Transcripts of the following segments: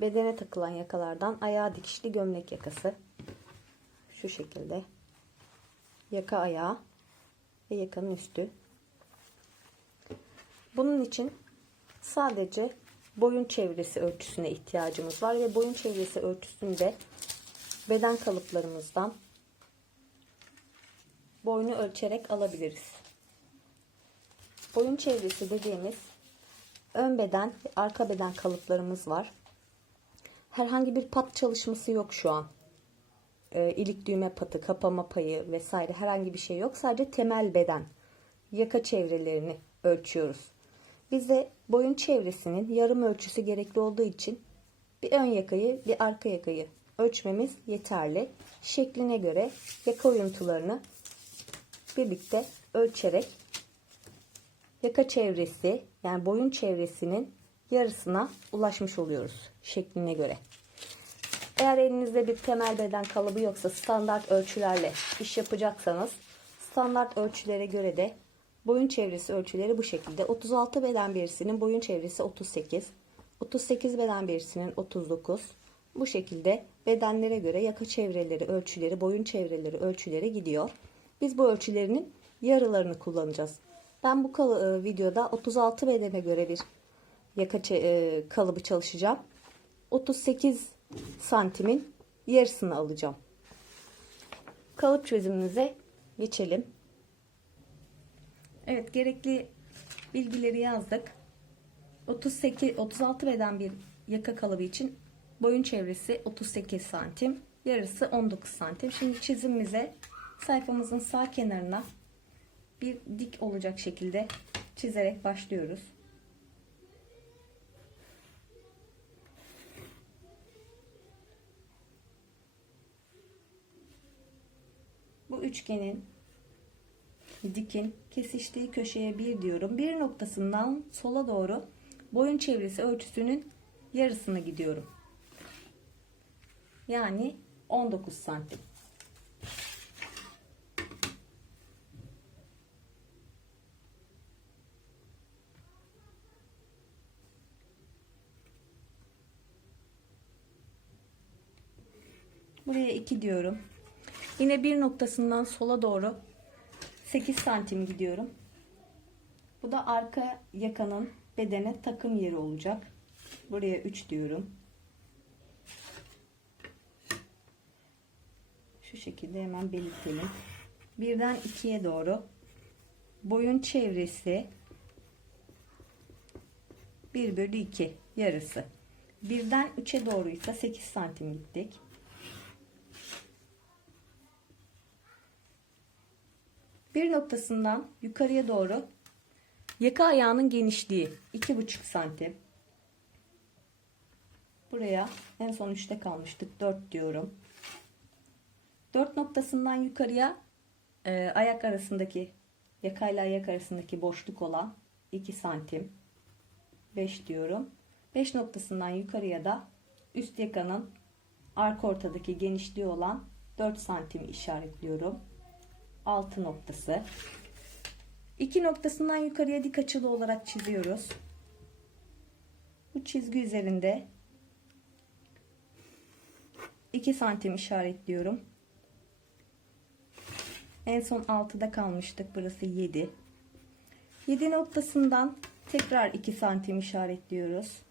bedene takılan yakalardan ayağa dikişli gömlek yakası. Şu şekilde. Yaka ayağı ve yakanın üstü. Bunun için sadece boyun çevresi ölçüsüne ihtiyacımız var ve boyun çevresi ölçüsünde beden kalıplarımızdan boynu ölçerek alabiliriz. Boyun çevresi dediğimiz ön beden ve arka beden kalıplarımız var. Herhangi bir pat çalışması yok şu an. E, ilik düğme patı, kapama payı vesaire herhangi bir şey yok. Sadece temel beden, yaka çevrelerini ölçüyoruz. Bize boyun çevresinin yarım ölçüsü gerekli olduğu için bir ön yakayı bir arka yakayı ölçmemiz yeterli. Şekline göre yaka oyuntularını birlikte ölçerek yaka çevresi yani boyun çevresinin yarısına ulaşmış oluyoruz şekline göre. Eğer elinizde bir temel beden kalıbı yoksa standart ölçülerle iş yapacaksanız standart ölçülere göre de boyun çevresi ölçüleri bu şekilde. 36 beden birisinin boyun çevresi 38, 38 beden birisinin 39. Bu şekilde bedenlere göre yaka çevreleri ölçüleri, boyun çevreleri ölçüleri gidiyor. Biz bu ölçülerinin yarılarını kullanacağız. Ben bu e, videoda 36 bedene göre bir yaka e, kalıbı çalışacağım. 38 santimin yarısını alacağım. Kalıp çözümümüze geçelim. Evet gerekli bilgileri yazdık. 38 36 beden bir yaka kalıbı için boyun çevresi 38 santim, yarısı 19 santim. Şimdi çizimimize sayfamızın sağ kenarına bir dik olacak şekilde çizerek başlıyoruz. Üçgenin dikin kesiştiği köşeye bir diyorum. Bir noktasından sola doğru boyun çevresi ölçüsünün yarısını gidiyorum. Yani 19 santim. Buraya 2 diyorum. Yine bir noktasından sola doğru 8 santim gidiyorum. Bu da arka yakanın bedene takım yeri olacak. Buraya 3 diyorum. Şu şekilde hemen belirtelim. Birden 2'ye doğru boyun çevresi 1 bölü 2 yarısı. Birden 3'e doğruysa 8 santim gittik. Bir noktasından yukarıya doğru yaka ayağının genişliği 2,5 santim. Buraya en son 3'te kalmıştık. 4 diyorum. 4 noktasından yukarıya e, ayak arasındaki yakayla ayak arasındaki boşluk olan 2 santim. 5 diyorum. 5 noktasından yukarıya da üst yakanın arka ortadaki genişliği olan 4 santim işaretliyorum. 6 noktası. 2 noktasından yukarıya dik açılı olarak çiziyoruz. Bu çizgi üzerinde 2 santim işaretliyorum. En son 6'da kalmıştık. Burası 7. 7 noktasından tekrar 2 santim işaretliyoruz.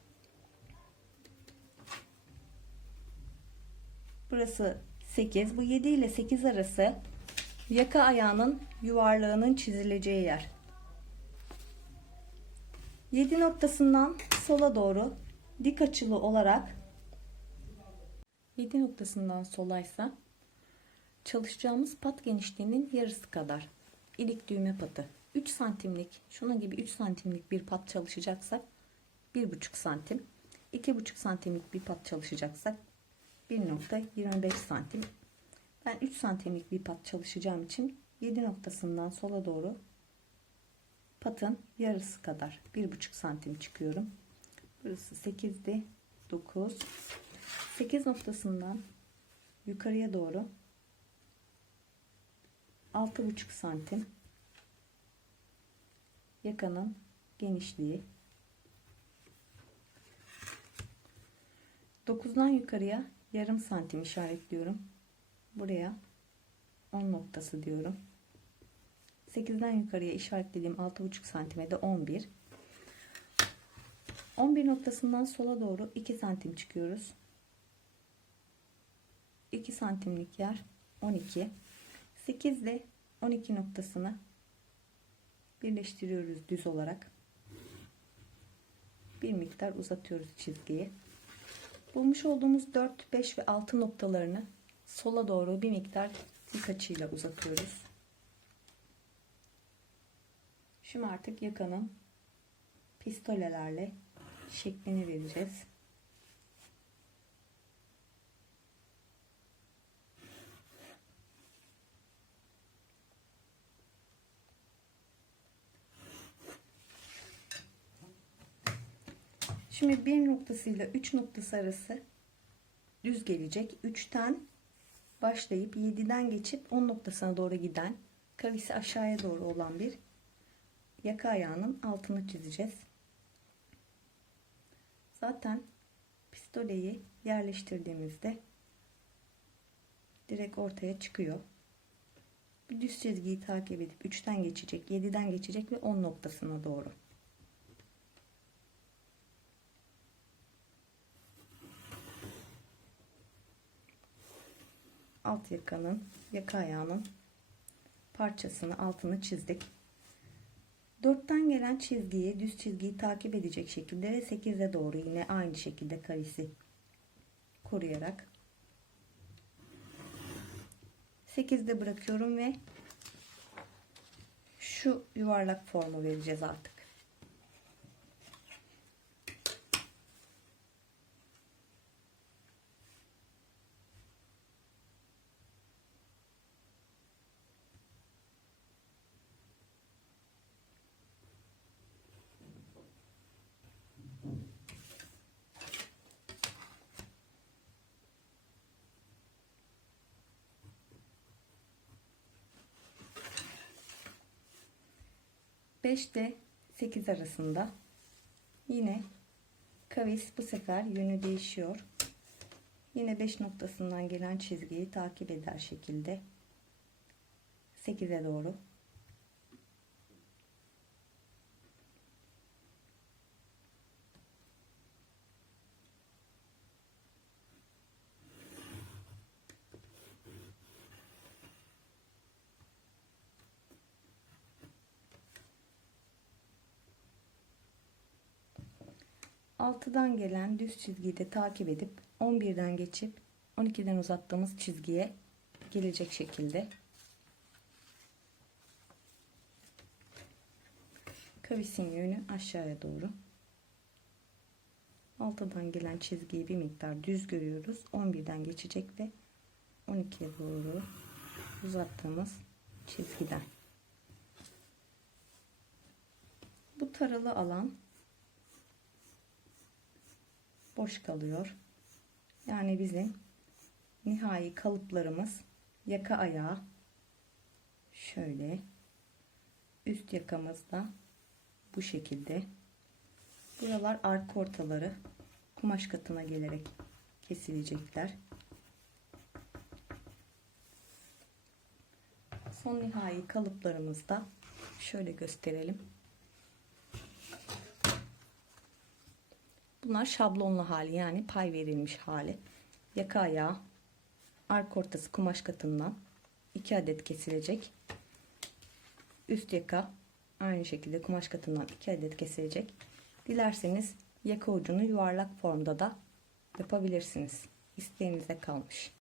Burası 8. Bu 7 ile 8 arası yaka ayağının yuvarlağının çizileceği yer. 7 noktasından sola doğru dik açılı olarak 7 noktasından solaysa çalışacağımız pat genişliğinin yarısı kadar ilik düğme patı 3 santimlik şunun gibi 3 santimlik bir pat çalışacaksak 1,5 santim 2,5 santimlik bir pat çalışacaksak 1.25 santim ben 3 santimlik bir pat çalışacağım için 7 noktasından sola doğru patın yarısı kadar 1,5 santim çıkıyorum. Burası 8'di. 9 8 noktasından yukarıya doğru 6,5 santim yakanın genişliği 9'dan yukarıya yarım santim işaretliyorum. Buraya 10 noktası diyorum. 8'den yukarıya işaretlediğim 6,5 santime de 11. 11 noktasından sola doğru 2 santim çıkıyoruz. 2 santimlik yer 12. 8 ile 12 noktasını birleştiriyoruz düz olarak. Bir miktar uzatıyoruz çizgiyi. Bulmuş olduğumuz 4, 5 ve 6 noktalarını sola doğru bir miktar dik açıyla uzatıyoruz. Şimdi artık yakanın pistolelerle şeklini vereceğiz. Şimdi bir noktasıyla 3 noktası arası düz gelecek. 3'ten başlayıp 7'den geçip 10 noktasına doğru giden kavisi aşağıya doğru olan bir yaka ayağının altını çizeceğiz. Zaten pistoleyi yerleştirdiğimizde direkt ortaya çıkıyor. Bir düz çizgiyi takip edip 3'ten geçecek, 7'den geçecek ve 10 noktasına doğru. Alt yakanın yaka ayağının parçasını altını çizdik. 4'ten gelen çizgiyi düz çizgiyi takip edecek şekilde ve 8'e doğru yine aynı şekilde kavisi koruyarak 8'de bırakıyorum ve şu yuvarlak formu vereceğiz artık. Beşte 8 arasında yine kavis bu sefer yönü değişiyor. Yine 5 noktasından gelen çizgiyi takip eder şekilde 8'e doğru Altıdan gelen düz çizgiyi de takip edip 11'den geçip 12'den uzattığımız çizgiye gelecek şekilde kavisin yönü aşağıya doğru. Altıdan gelen çizgiyi bir miktar düz görüyoruz. 11'den geçecek ve 12'ye doğru uzattığımız çizgiden. Bu taralı alan boş kalıyor. Yani bizim nihai kalıplarımız yaka ayağı şöyle üst yakamız da bu şekilde. Buralar arka ortaları kumaş katına gelerek kesilecekler. Son nihai kalıplarımızda şöyle gösterelim. Bunlar şablonlu hali yani pay verilmiş hali. Yaka ayağı arka ortası kumaş katından 2 adet kesilecek. Üst yaka aynı şekilde kumaş katından 2 adet kesilecek. Dilerseniz yaka ucunu yuvarlak formda da yapabilirsiniz. İsteğinize kalmış.